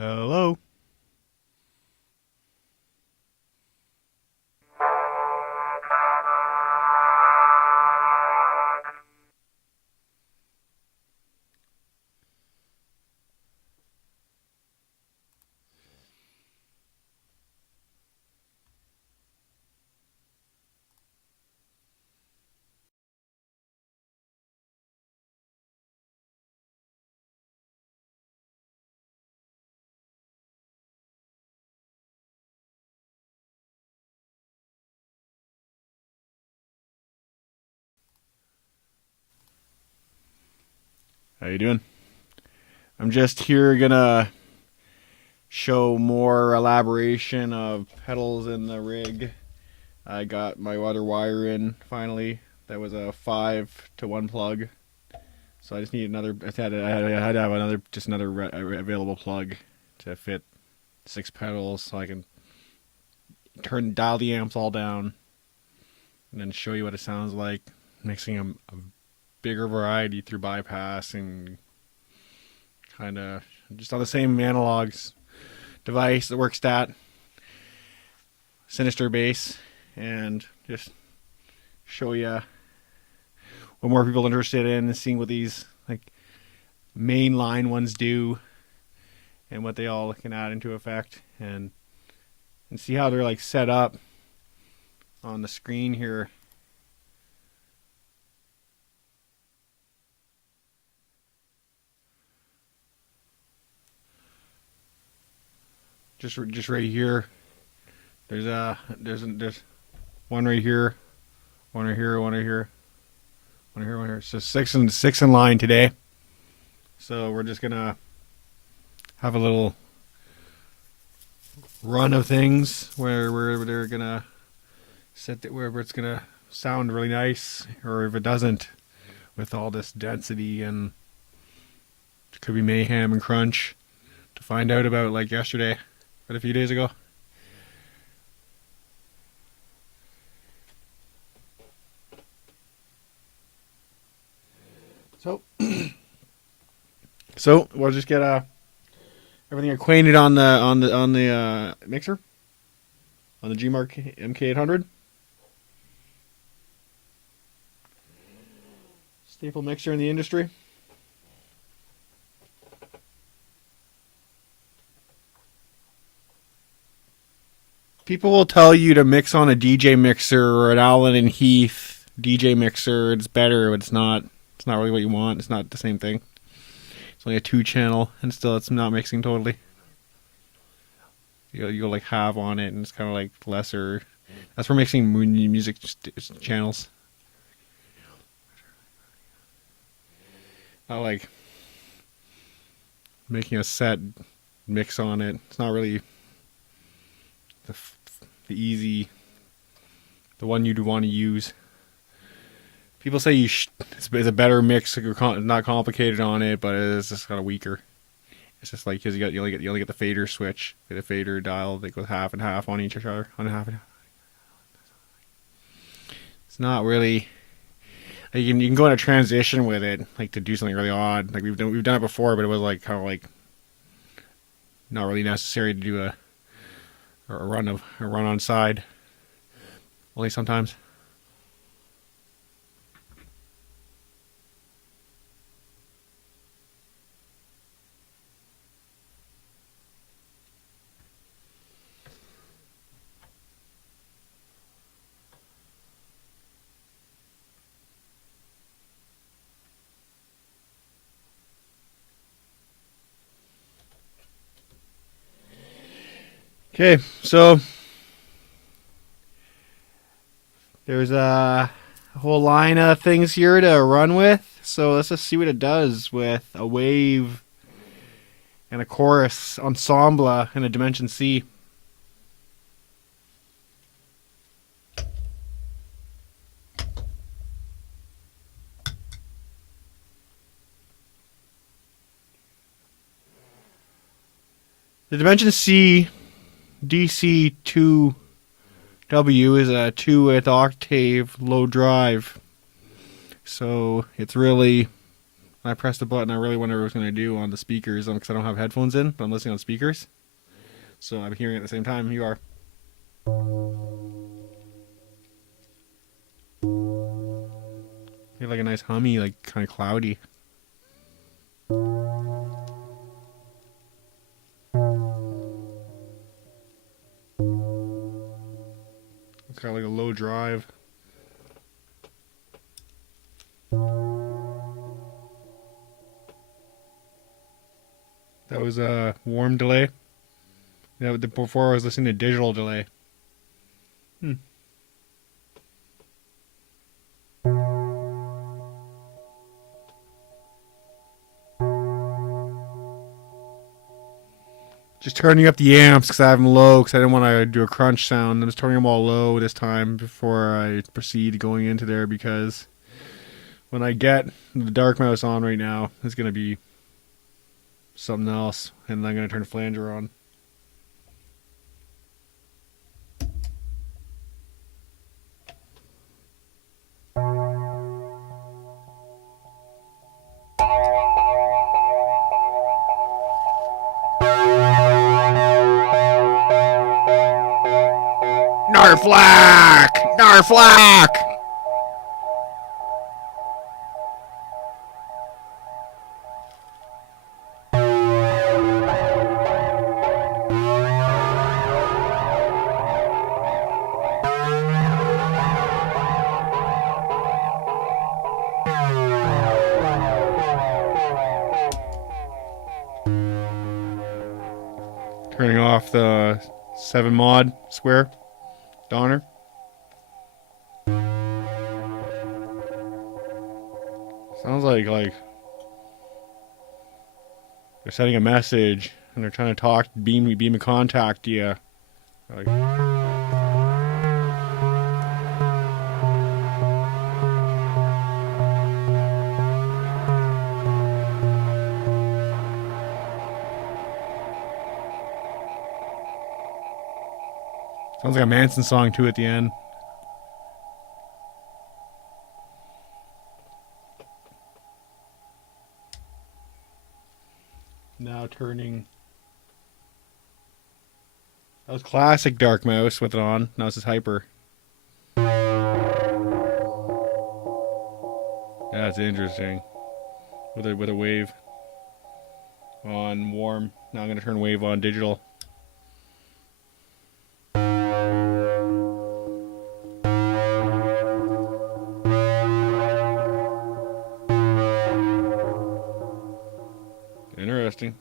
Hello. How you doing? I'm just here gonna show more elaboration of pedals in the rig. I got my other wire in finally. That was a 5-to-1 plug. So I just need another. I had to have another available plug to fit 6 pedals, so I can dial the amps all down, and then show you what it sounds like mixing a bigger variety through bypass and kind of just on the same analogs device, the Werkstatt Sinister bass, and just show you what more people are interested in and seeing what these like mainline ones do and what they all can add into effect, and see how they're like set up on the screen here. Just right here. There's one right here, one right here, one right here, one here, one here. So six in line today. So we're just gonna have a little run of things where they're gonna set it wherever it's gonna sound really nice, or if it doesn't, with all this density, and it could be mayhem and crunch to find out about, like yesterday, but a few days ago. So we'll just get everything acquainted on the mixer, on the G-Mark MK800 staple mixer in the industry. People will tell you to mix on a DJ mixer or an Allen and Heath DJ mixer. It's better, but it's not. It's not really what you want. It's not the same thing. It's only a 2-channel, and still it's not mixing totally. You go like half on it, and it's kind of like lesser. That's for mixing music channels. Not like making a set mix on it. It's not really the one you'd want to use. People say it's a better mix, not complicated on it, but it's just kind of weaker. It's just like because you only get the fader switch, the fader dial that goes half and half on each other, on half and half. It's not really. Like you can go in a transition with it, like to do something really odd. Like we've done it before, but it was like kind of like not really necessary to do a run on side. Only sometimes. Okay, so there's a whole line of things here to run with. So let's just see what it does with a wave and a chorus ensemble and a Dimension C. The Dimension C DC2W is a 2-octave low drive. So it's really I pressed the button. I really wonder what it was going to do on the speakers because I don't have headphones in, but I'm listening on speakers. So I'm hearing it at the same time you are. You have like a nice hummy, like kind of cloudy. It's got like a low drive. That was a warm delay. Yeah, before I was listening to digital delay. Just turning up the amps because I have them low because I didn't want to do a crunch sound. I'm just turning them all low this time before I proceed going into there because when I get the dark mouse on right now, it's going to be something else. And I'm going to turn the flanger on. Narflack! Narflack! Turning off the 7 mod square Donner. Sounds like they're sending a message and they're trying to talk, beam a contact. Yeah. Like, sounds like a Manson song too at the end. Now turning. That was classic Dark Mouse with it on. Now this is hyper. Yeah, it's interesting. With a wave on warm. Now I'm gonna turn wave on digital. Interesting.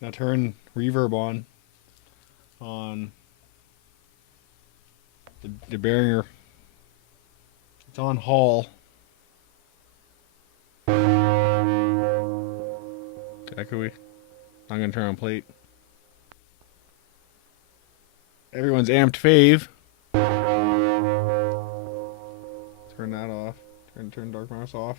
Now turn reverb on the Behringer. It's on Hall. Echoey. I'm gonna turn on plate. Everyone's amped fave. Turn that off. Turn dark mouse off.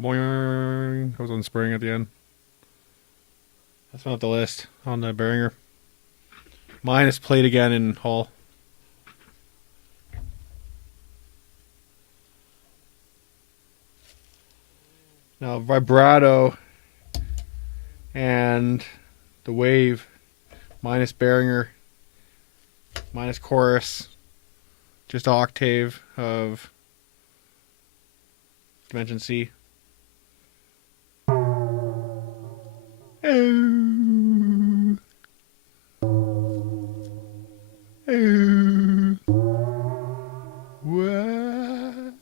Boing. Goes on spring at the end. That's not the list on the Behringer. Minus plate again in Hall. Now vibrato and the wave minus Behringer minus chorus, just octave of dimension C. Oh. Oh. What?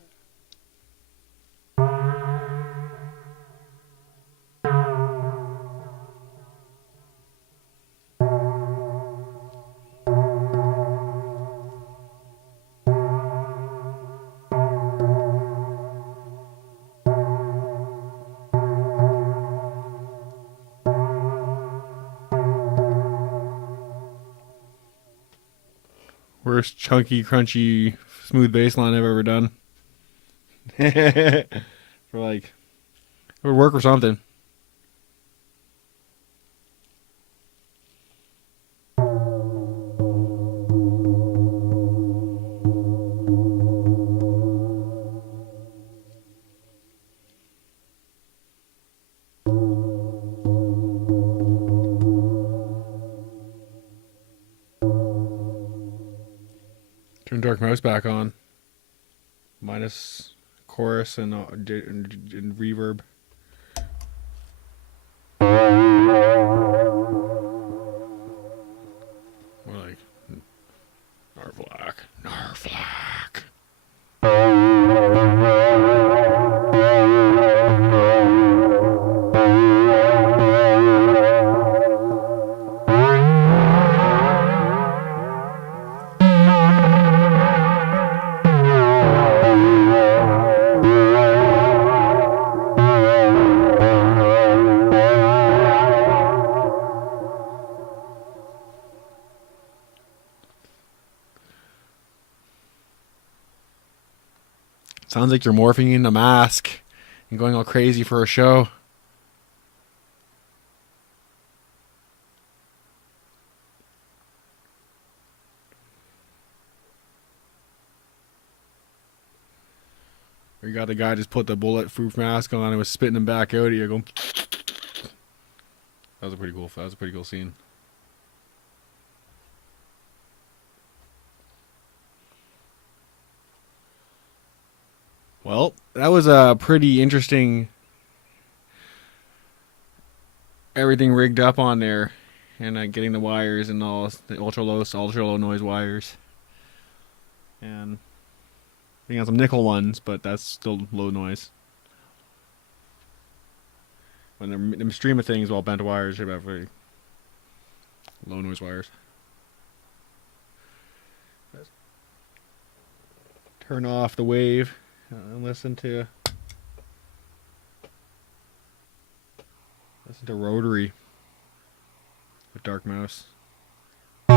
First chunky, crunchy, smooth bass line I've ever done. For like, it would work or something. Turn Dark Mouse back on. Minus chorus and reverb. More like Narvlack. Narvlack. Sounds like you're morphing in a mask and going all crazy for a show. Or you got the guy just put the bulletproof mask on and was spitting him back out at you, going. That was a pretty cool scene. Well, that was a pretty interesting. Everything rigged up on there, and getting the wires and all the ultra low noise wires, and we got some nickel ones, but that's still low noise. When the stream of things, all bent wires, they're about very low noise wires. Turn off the wave and listen to Rotary with Dark Mouse. Going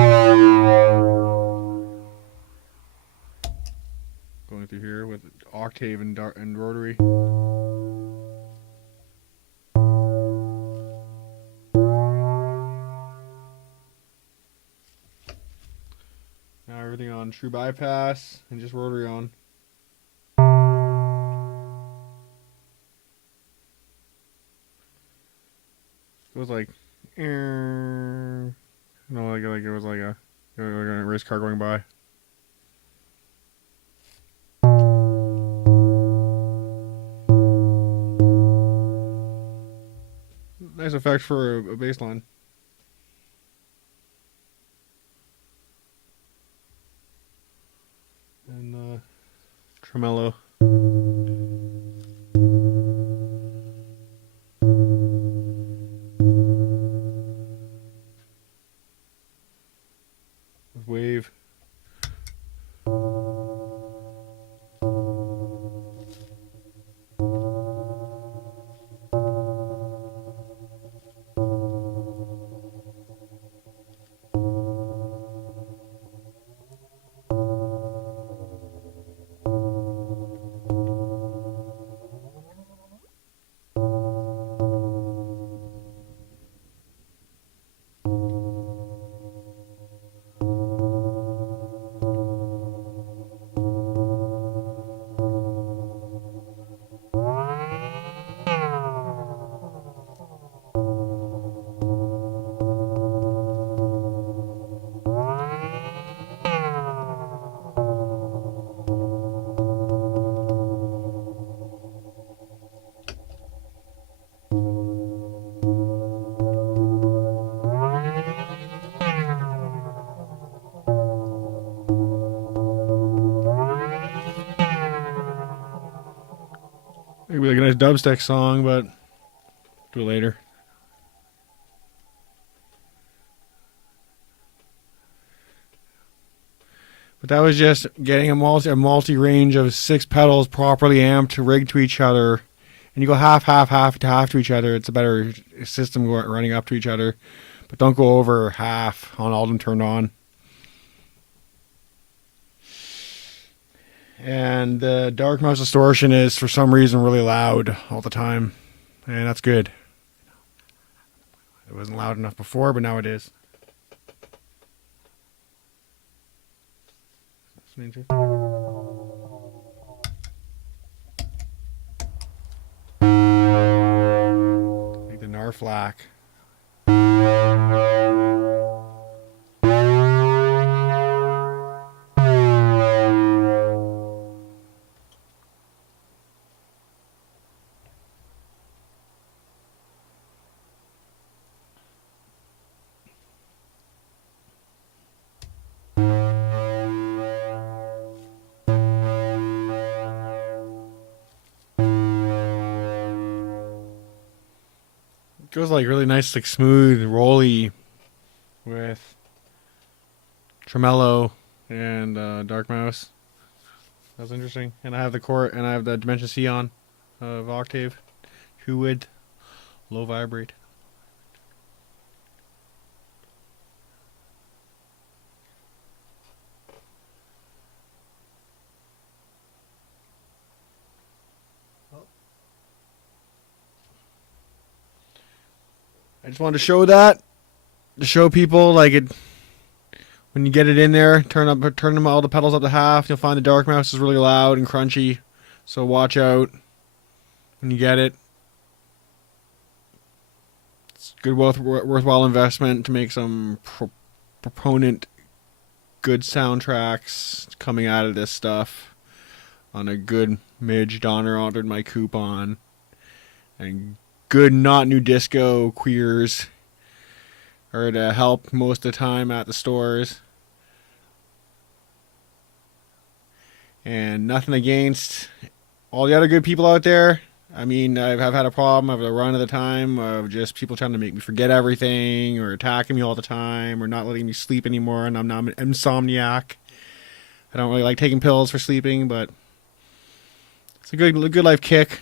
through here with Octave and Rotary. Now everything on True Bypass and just Rotary on. It was like, no, like it was like a race car going by. Nice effect for a bass line. And tremolo. Wave. Maybe like a nice dubstep song, but do it later. But that was just getting a multi range of 6 pedals properly amped, rigged to each other. And you go half to each other. It's a better system running up to each other. But don't go over half on all of them turned on. And the dark mouse distortion is for some reason really loud all the time. And that's good. It wasn't loud enough before, but now it is. Like the Narflack. It goes like really nice, like smooth, rolly with tremolo and dark mouse. That's interesting. And I have the core, and I have the Dimension C on of octave, true width, low vibrate. I just wanted to show that, to show people like it. When you get it in there, turn them all the pedals up to half. You'll find the dark mouse is really loud and crunchy, so watch out when you get it. It's good, worthwhile investment to make some proponent good soundtracks coming out of this stuff on a good Midge Donner ordered my coupon, and good not new disco queers are to help most of the time at the stores. And nothing against all the other good people out there. I mean, I've had a problem of the run of the time of just people trying to make me forget everything or attacking me all the time or not letting me sleep anymore, and I'm not an insomniac. I don't really like taking pills for sleeping, but it's a good life kick.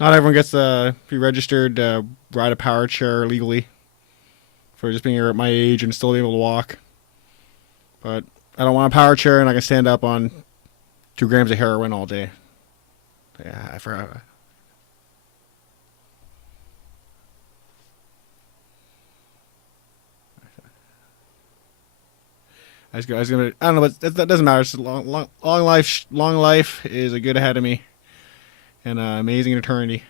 Not everyone gets to be registered to ride a power chair legally for just being at my age and still able to walk. But I don't want a power chair, and I can stand up on 2 grams of heroin all day. Yeah, I forgot. I don't know, but that doesn't matter. It's long life is a good ahead of me, and amazing eternity.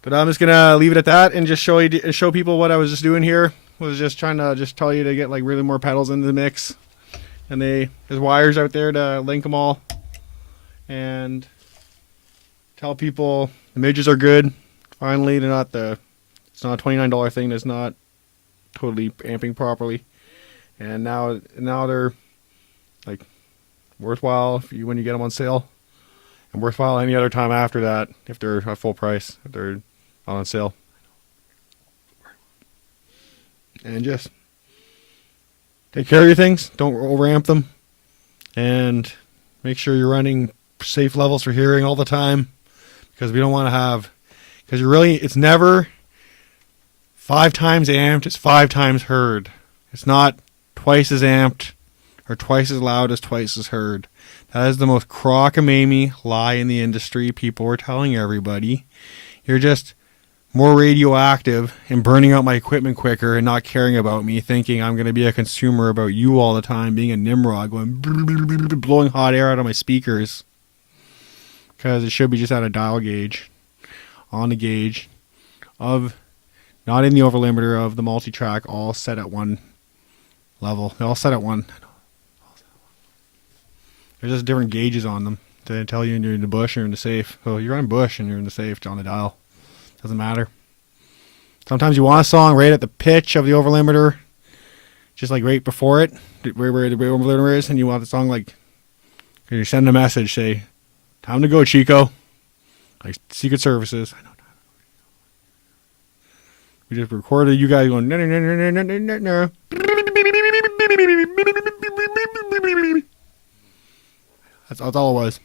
But I'm just gonna leave it at that and just show people what I was just doing here. Was just trying to just tell you to get like really more pedals into the mix, and there's wires out there to link them all, and tell people the midges are good. Finally, it's not a $29 thing that's not totally amping properly, and now they're like worthwhile when you get them on sale, and worthwhile any other time after that if they're at full price, if they're on sale. And just take care of your things, don't overamp them, and make sure you're running safe levels for hearing all the time, because we don't want to have, because it's never 5 times amped, it's 5 times heard. It's not twice as amped or twice as loud as twice as heard. That is the most crockamamie lie in the industry. People are telling everybody. You're just more radioactive and burning out my equipment quicker and not caring about me, thinking I'm going to be a consumer about you all the time, being a Nimrod, going blowing hot air out of my speakers. Because it should be just at a dial gauge, on the gauge of, not in the overlimiter of the multi-track, all set at one level. They're all set at one. There's just different gauges on them to tell you you're in the bush or in the safe. So you're on bush and you're in the safe, it's on the dial. Doesn't matter. Sometimes you want a song right at the pitch of the overlimiter, just like right before it, where the overlimiter is, and you want the song like, you send a message, say, time to go, Chico. Like Secret Services. I know. We just recorded you guys going, no. That's all it was.